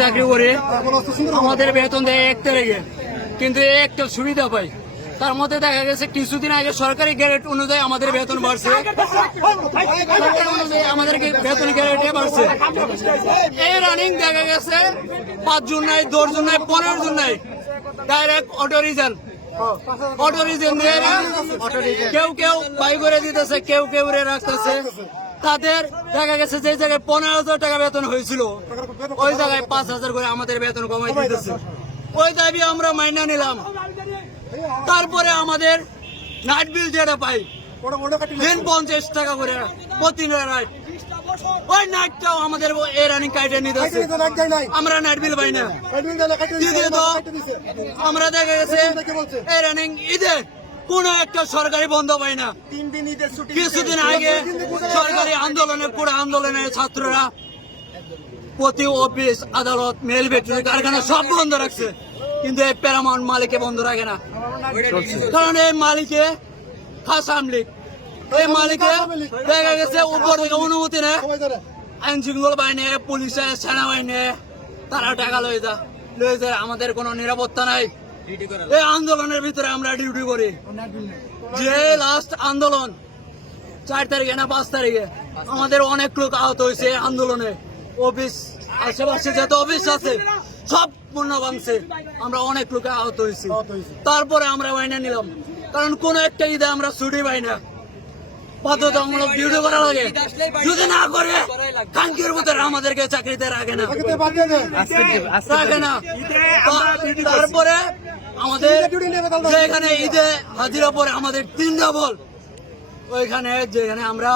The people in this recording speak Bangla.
চাকরি করে আমাদের বেতন দেয় 1 তারিখে, কিন্তু একটা সুবিধা পাই। তার মধ্যে দেখা গেছে কিছুদিন আগে সরকারি গ্যারেট অনুযায়ী আমাদের বেতন বাড়ছে, আমাদের বেতন গ্যারেটে বাড়ছে। এই রানিং দেখা গেছে 5 জন নাই, 10 জন নাই, 15 জন নাই, ডাইরেক্ট অটো রিজার্ভ দিয়ে কেউ কেউ বাই করে দিতেছে, কেউ কেউ রাখতেছে। তাদের দেখা গেছে যে জায়গায় 15,000 টাকা বেতন হয়েছিল ওই জায়গায় 5,000 করে আমাদের বেতন কমাই দিতেছে। ওই দাবি আমরা মাইনা নিলাম। তারপরে আমাদের নাইট বিল যেটা পাই দিন 50 টাকা করে প্রতি নাইট, ওই নাইটটাও আমাদের এই রানিং কাইটে নিতেছে, আমরা নাইট বিল পাই না। দ্বিতীয়ত আমরা দেখা গেছে এই রানিং ঈদে কোন একটা সরকারি বন্ধ পাই না। কিছুদিন আগে সরকারি আন্দোলনে পুরো আন্দোলনে ছাত্ররা প্রতি অফিস, আদালত, মেল ফ্যাক্টরি, কারখানা সব বন্ধ রাখছে, কিন্তু এই প্যারামাউন্ট মালিকে বন্ধ রাখে না। কারণ এই মালিকে খাস আমলিক, এই মালিকে দেখা গেছে উপর থেকে অনুমতি নেয়, আইন শৃঙ্খলা বাহিনী, পুলিশে, সেনাবাহিনী, তারা টাকা লয়ে যায়। আমাদের কোনো নিরাপত্তা নাই। এই আন্দোলনের ভিতরে আমরা ডিউটি করি। যে লাস্ট আন্দোলন 4 তারিখে না 5 তারিখে আমাদের অনেক লোক আহত হয়েছে আন্দোলনে। অফিস আশেপাশে যত অফিস আছে সব পূর্ণ ভাঙছে, আমরা অনেক লোক আহত হয়েছি। তারপরে আমরা মাইনে নিলাম, কারণ কোন একটা ঈদে আমরা ছুটি পাই না, বাধ্যতামূলক ডিউটি করা লাগে। যদি না করে কাঙ্ক্ষের ভিতরে আমাদেরকে চাকরিতে রাখে না। তারপরে আমাদের যেখানে ঈদে হাজিরা পরে আমাদের 3 ডাবল, ওইখানে যেখানে আমরা